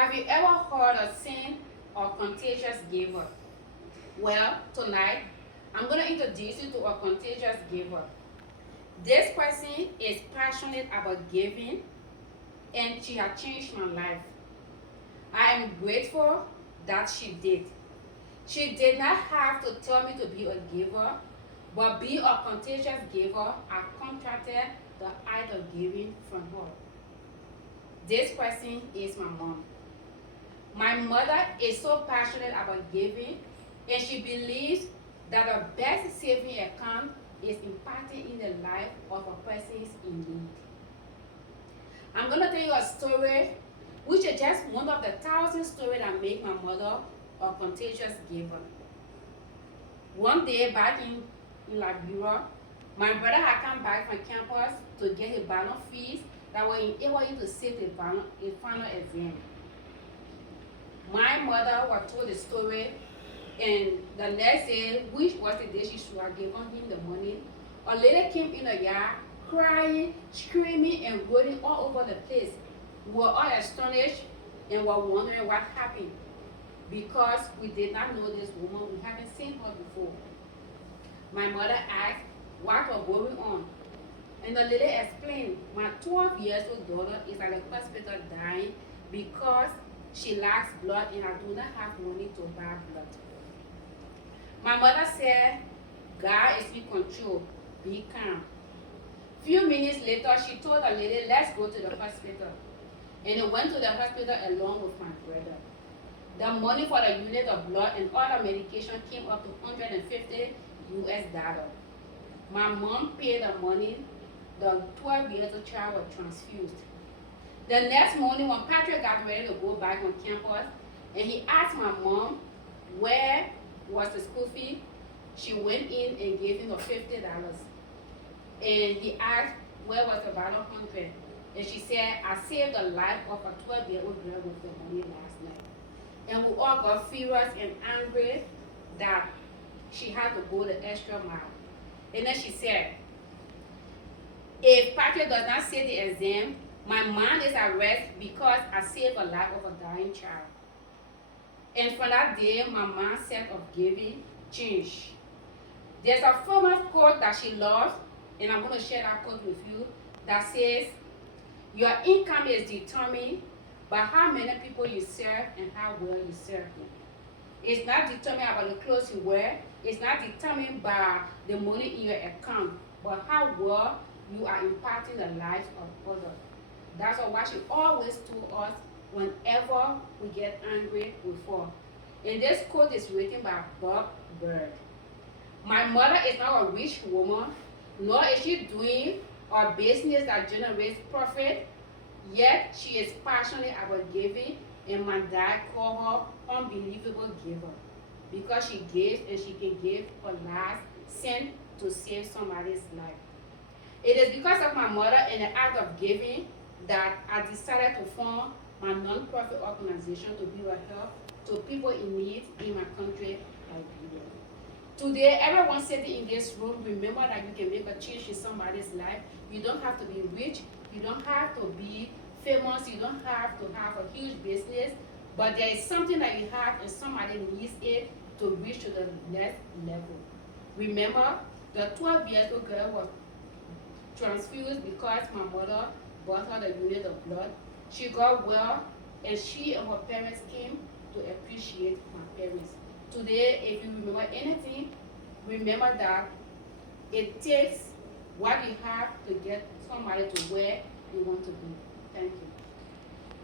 Have you ever heard of sin or contagious giver? Well, tonight I'm going to introduce you to a contagious giver. This person is passionate about giving and she has changed my life. I am grateful that she did. She did not have to tell me to be a giver, but be a contagious giver. I contracted the act of giving from her. This person is my mom. My mother is so passionate about giving, and she believes that the best saving account is impacting in the life of a person in need. I'm going to tell you a story, which is just one of the 1,000 stories that make my mother a contagious giver. One day back in Liberia, my brother had come back from campus to get his final fees that were enable him to sit a final exam. My mother was told the story, and the next day, which was the day she should have given him the money, a lady came in the yard crying, screaming, and rolling all over the place. We were all astonished and were wondering what happened because we did not know this woman. We haven't seen her before. My mother asked what was going on. And the lady explained, my 12-year-old daughter is at the hospital dying because she lacks blood and I do not have money to buy blood. My mother said, God is in control, be calm. Few minutes later, she told the lady, let's go to the hospital. And they went to the hospital along with my brother. The money for the unit of blood and other medication came up to $150 US. My mom paid the money. The 12-year-old child was transfused. The next morning, when Patrick got ready to go back on campus, and he asked my mom where was the school fee, she went in and gave him the $50. And he asked where was the bottle 100. And she said, I saved the life of a 12-year-old girl with the money last night. And we all got furious and angry that she had to go the extra mile. And then she said, if Patrick does not say the exam, my mind is at rest because I saved the life of a dying child. And from that day, my mindset of giving changed. There's a famous quote that she loves, and I'm going to share that quote with you, that says, your income is determined by how many people you serve and how well you serve them. It's not determined by the clothes you wear. It's not determined by the money in your account, but how well you are impacting the lives of others. That's why she always told us whenever we get angry, we fall. And this quote is written by Bob Bird. My mother is not a rich woman, nor is she doing a business that generates profit, yet she is passionate about giving, and my dad called her unbelievable giver because she gives and she can give her last cent to save somebody's life. It is because of my mother and the act of giving that I decided to form my non-profit organization to be a help to people in need in my country, Liberia. Today, everyone sitting in this room, remember that you can make a change in somebody's life. You don't have to be rich. You don't have to be famous. You don't have to have a huge business. But there is something that you have and somebody needs it to reach to the next level. Remember, the 12-year-old girl was transfused because my mother bought her the unit of blood. She got well, and she and her parents came to appreciate my parents. Today, if you remember anything, remember that it takes what you have to get somebody to where you want to be. Thank you.